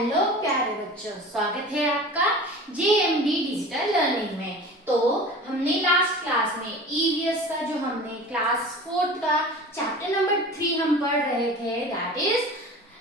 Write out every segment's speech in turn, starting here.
Hello प्यारे बच्चों, स्वागत है आपका जेएमडी डिजिटल लर्निंग में। तो हमने लास्ट क्लास में ईवीएस का जो हमने क्लास 4 का चैप्टर नंबर 3 हम पढ़ रहे थे, दैट इज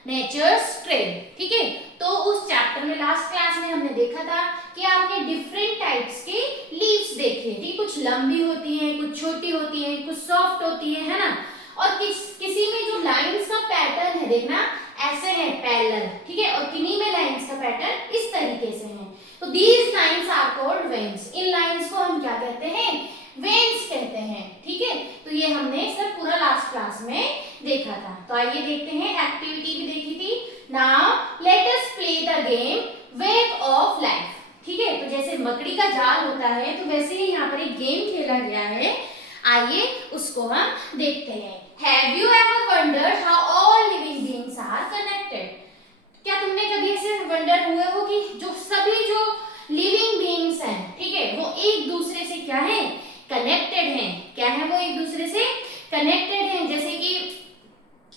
नेचर्स ट्रेल। ठीक है, तो उस चैप्टर में लास्ट क्लास में हमने देखा था कि आपने डिफरेंट टाइप्स के लीव्स देखे। ठीक, कुछ लंबी होती हैं, कुछ छोटी होती हैं, कुछ सॉफ्ट होती है ना। और किसी में जो लाइंस का पैटर्न है, देखना ऐसे है पैरेलल, ठीक है, और किन्हीं में लाइंस का पैटर्न इस तरीके से है। तो these lines are called veins. इन लाइंस को हम क्या कहते हैं? वेन्स कहते हैं। ठीक है, तो ये हमने सब पूरा लास्ट क्लास में देखा था। तो आइए देखते हैं, एक्टिविटी भी देखी थी। Now let us play the game web of life. ठीक है, तो जैसे मकड़ी का जाल होता है, तो वैसे ही यहाँ पर एक गेम खेला गया है। आइए उसको हम देखते हैं। Have you ever wondered how all living beings are connected? क्या तुमने कभी ऐसे वंडर हुए हो कि जो सभी जो लिविंग बीइंग्स हैं, ठीक है, वो एक दूसरे से क्या है? कनेक्टेड हैं। क्या है वो? एक दूसरे से कनेक्टेड हैं। जैसे कि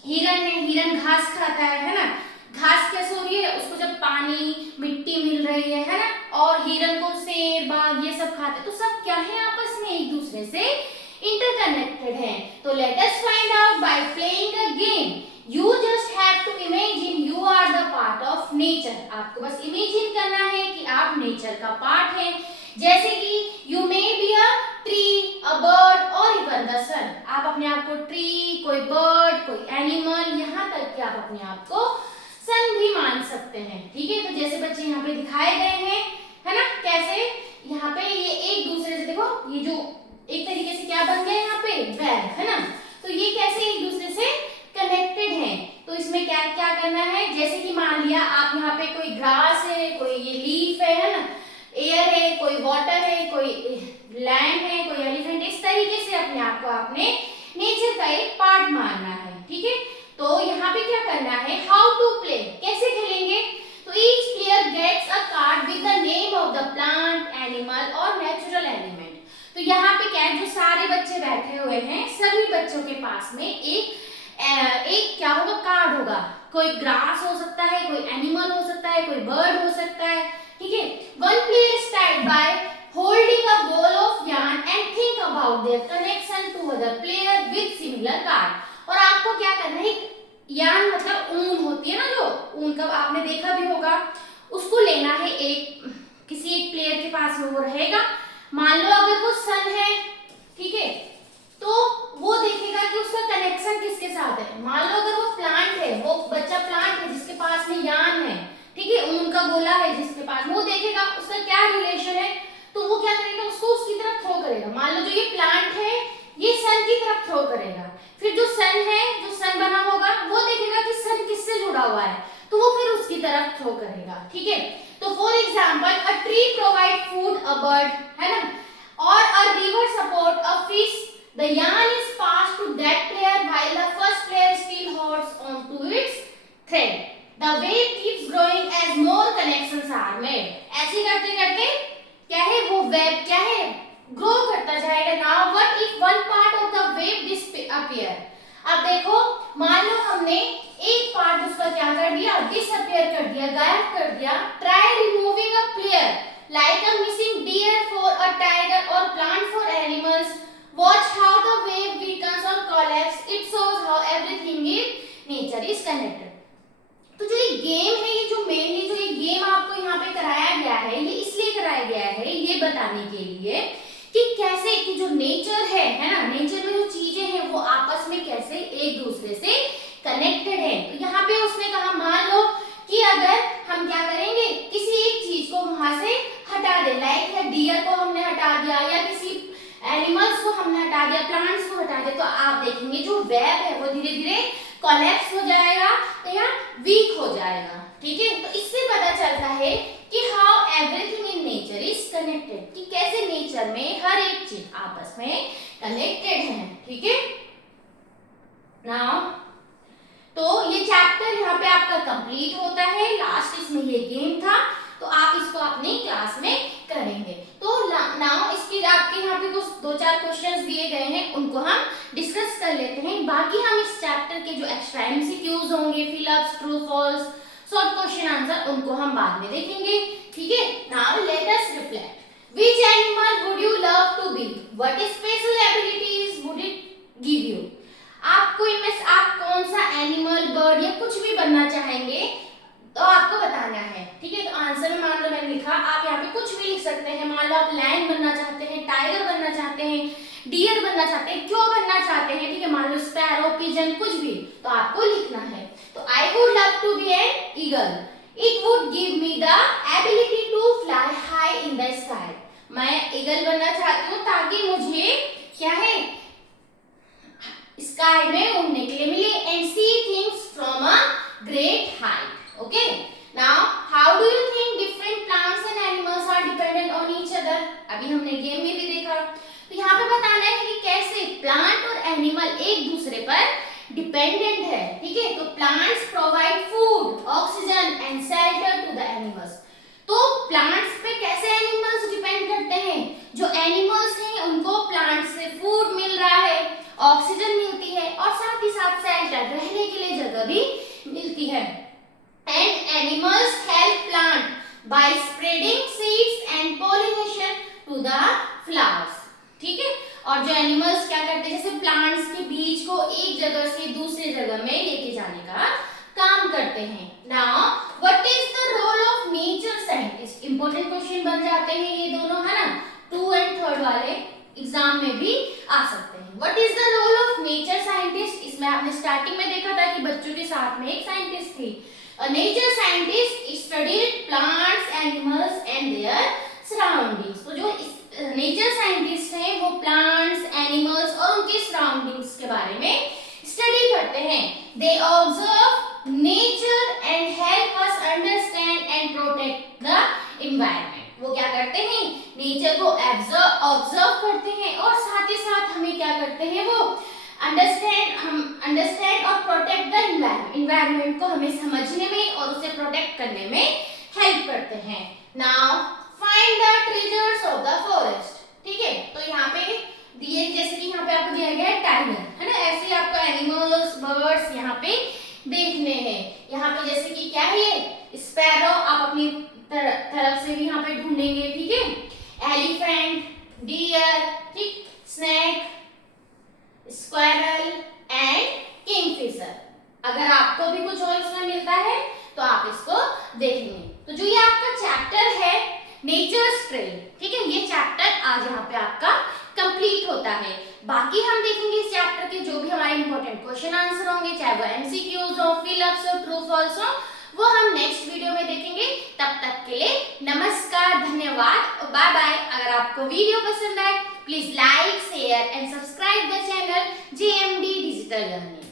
हिरन है, हिरन घास खाता है ना। घास कैसे हो रही है? उसको जब पानी मिट्टी मिल रही है ना, और हिरन को शेर बाघ ये सब खाते, तो सब क्या है? आपस में एक दूसरे से इंटरकनेक्टेड है। तो let us find out by playing a game. You just have to imagine you are the part of nature. आपको बस इमेजिन करना है कि आप नेचर का पार्ट हैं। जैसे कि you may be a tree, a bird और इवन द सन। आप अपने आप को ट्री, कोई बर्ड, कोई एनिमल, यहाँ तक कि आप अपने आप को सन भी मान सकते हैं। ठीक है, तो जैसे बच्चे यहाँ पे दिखाए गए हैं, है ना, कैसे यहाँ पे ये एक दूसरे से, देखो ये जो एक तरीके से क्या बन गया यहाँ पे? वेब, है ना। तो ये कैसे एक दूसरे से कनेक्टेड हैं। तो इसमें क्या क्या करना है? जैसे कि मान लिया आप यहाँ पे कोई ग्रास है, कोई ये लीफ है ना, एयर है, कोई वाटर है, कोई लैंड है, कोई एलिफेंट। इस तरीके से अपने आप को आपने नेचर का एक पार्ट मानना है। ठीक है, तो यहाँ पे क्या करना है? हाउ टू प्ले, कैसे खेलेंगे? तो each player gets a card with the name of the plant, animal और नेचुरल एलिमेंट। तो यहाँ पे क्या है? जो सारे बच्चे बैठे हुए हैं, सभी बच्चों के पास में एक क्या होगा? कार्ड होगा। कोई ग्रास हो सकता है, कोई एनिमल हो सकता है, कोई बर्ड हो सकता है। ठीक है, one player start by holding a ball of yarn and think about their connection to other player with similar card. और आपको क्या करना है? यार्न मतलब ऊन होती है ना, जो ऊन का आपने देखा भी होगा, उसको लेना है। किसी एक प्लेयर के पास में वो रहेगा। मान लो अगर वो सन है, ठीक है, तो वो देखेगा कि उसका कनेक्शन किसके साथ है। मान लो अगर वो प्लांट है, वो बच्चा प्लांट है जिसके पास में यार्न है, ठीक है, ऊन का गोला है जिसके पास, वो देखेगा उसका क्या रिलेशन है। तो वो क्या करेगा? उसको उसकी तरफ थ्रो करेगा। मान लो जो ये प्लांट है, ये सन की तरफ थ्रो करेगा। फिर जो सन है, जो सन बना होगा, वो देखेगा कि सन किससे जुड़ा हुआ है, तो वो फिर उसकी तरफ थ्रो करेगा। ठीक है, तो for example a tree provide food a bird, है ना, और a river support a fish. The yarn is passed to that player while the first player still holds on to its thread. The wave keeps growing as more connections are made. ऐसे करते करते क्या है? वो web क्या है? Grow करता जाएगा। Now what if one part of the wave disappear? अब देखो, मान लो हमने एक पार्ट उसका क्या कर दिया? डिसअपियर कर दिया, गायब कर दिया। Try removing a player like a missing deer for a tiger और plant for animals. Watch how the wave weakens or collapse. It shows how everything in nature is connected. तो जो ये गेम है, ये जो मेनली जो ये game आपको यहाँ पे कराया गया है, ये इसलिए कराया गया है, ये बताने के लिए कि कैसे कि जो नेचर है ना, नेचर में जो चीजें हैं वो आपस में कैसे एक दूसरे से कनेक्टेड है। तो यहाँ पे उसने कहा, मान लो कि अगर हम क्या करेंगे? किसी एक चीज को वहां से हटा दे, लाइक डियर को हमने हटा दिया, या किसी एनिमल्स को हमने हटा दिया, प्लांट्स को हटा दिया, तो आप देखेंगे जो वेब है वो धीरे धीरे कोलैप्स हो जाएगा या वीक हो जाएगा। ठीक है, तो इससे पता चलता है कि how everything in nature is connected, कि कैसे नेचर में हर एक चीज आपस में कनेक्टेड है। ठीक है, नाउ तो ये चैप्टर यहाँ पे आपका कंप्लीट होता है। लास्ट इसमें ये गेम था, तो आप इसको अपनी क्लास में करेंगे। तो नाउ इसके आपके यहाँ पे कुछ 2-4 क्वेश्चंस दिए गए हैं, उनको हम डिस्कस कर लेते हैं। बाकी हम इस चैप्टर के जो एक्स्ट्रा एमसीक्यूज होंगे, fill ups, true false, short question answer उनको हम बाद में देखेंगे, ठीक है। Now let us reflect, which animal would you love to be, what special abilities would it give you. आपको इनमें से आप कौन सा एनिमल, बर्ड या कुछ भी बनना चाहेंगे तो आपको बताना है, ठीक है। तो आंसर में मान लो मैंने लिखा, आप यहाँ पे कुछ भी लिख सकते हैं। मान लो आप लायन बनना चाहते हैं, टाइगर बनना चाहते हैं, डियर बनना चाहते हैं, क्यों बनना चाहते हैं, ठीक है। मान लो स्पैरो, पिजन, कुछ भी, तो आपको लिखना है। तो I would love to be an eagle, it would give me the ability to fly high in the sky. मैं ईगल बनना चाहती हूँ ताकि मुझे क्या है, स्काई में उड़ने के लिए मिले, and see things from a great height. Okay, now how do you think different plants and animals are dependent on each other? अभी हमने गेम में भी देखा। तो यहाँ पे बताना है कि कैसे प्लांट और एनिमल एक दूसरे पर डिपेंडेंट है, ठीक है। तो plants provide food, oxygen and shelter to the animals. तो प्लांट्स पे कैसे एनिमल्स डिपेंड करते हैं, जो एनिमल्स हैं उनको प्लांट से फूड मिल रहा है, ऑक्सीजन मिलती है और साथ ही साथ शेल्टर, रहने के लिए जगह भी मिलती है। And animals help plant by spreading seeds and pollination to the flowers, ठीक है। और जो एनिमल्स क्या करते हैं, जैसे प्लांट्स के बीज को एक जगह से दूसरी जगह में लेके जाने का काम करते हैं। Now, what is the role of nature scientist? Important question बन जाते हैं ये दोनों, है ना। 2 और 3 वाले एग्जाम में भी आ सकते हैं। What is the role of nature scientist? इसमें आपने स्टार्टिंग में देखा था कि बच्चों के साथ में एक साइंटिस्ट थी। A nature scientist studied plants, animals and their surroundings. तो जो नेचर साइंटिस्ट हैं वो प्लांट्स, एनिमल्स और उनके सराउंडिंग्स के बारे में स्टडी करते हैं। They observe nature and help us understand and protect the environment. वो क्या करते हैं, नेचर को ऑब्जर्व करते हैं और साथ ही साथ हमें क्या करते हैं, वो अंडरस्टैंड और प्रोटेक्ट द एनवायरनमेंट को हमें समझने में और उसे प्रोटेक्ट करने में हेल्प करते हैं। Now find the treasures of the forest, ठीक है। तो यहाँ पे दिए, जैसे कि यहाँ पे आपको दिया गया है टाइगर, है ना। ऐसे ही आपको एनिमल्स, बर्ड्स यहाँ पे देखने हैं। यहाँ पे जैसे कि क्या है, स्पैरो, आप अपनी तरफ से भी यहाँ पे ढूंढेंगे, ठीक है। एलिफेंट, डियर, ठीक, स्नेक, स्क्वायरल एंड किंगफिशर। अगर आपको भी कुछ और इसमें मिलता है तो आप इसको देखेंगे। तो जो ये आपका चैप्टर है नेचर्स ट्रेल, ठीक है, ये चैप्टर आज यहाँ पे आपका कंप्लीट होता है। बाकी हम देखेंगे इस चैप्टर के जो भी हमारे इंपॉर्टेंट क्वेश्चन आंसर होंगे, चाहे वो एमसीक्यूज हो, फिल अप्स हो, ट्रू फॉल्स हो, वो हम नेक्स्ट वीडियो में देखेंगे। तब तक के लिए नमस्कार, धन्यवाद, बाय बाय। अगर आपको वीडियो पसंद आए please like, share and subscribe the channel JMD digital learning.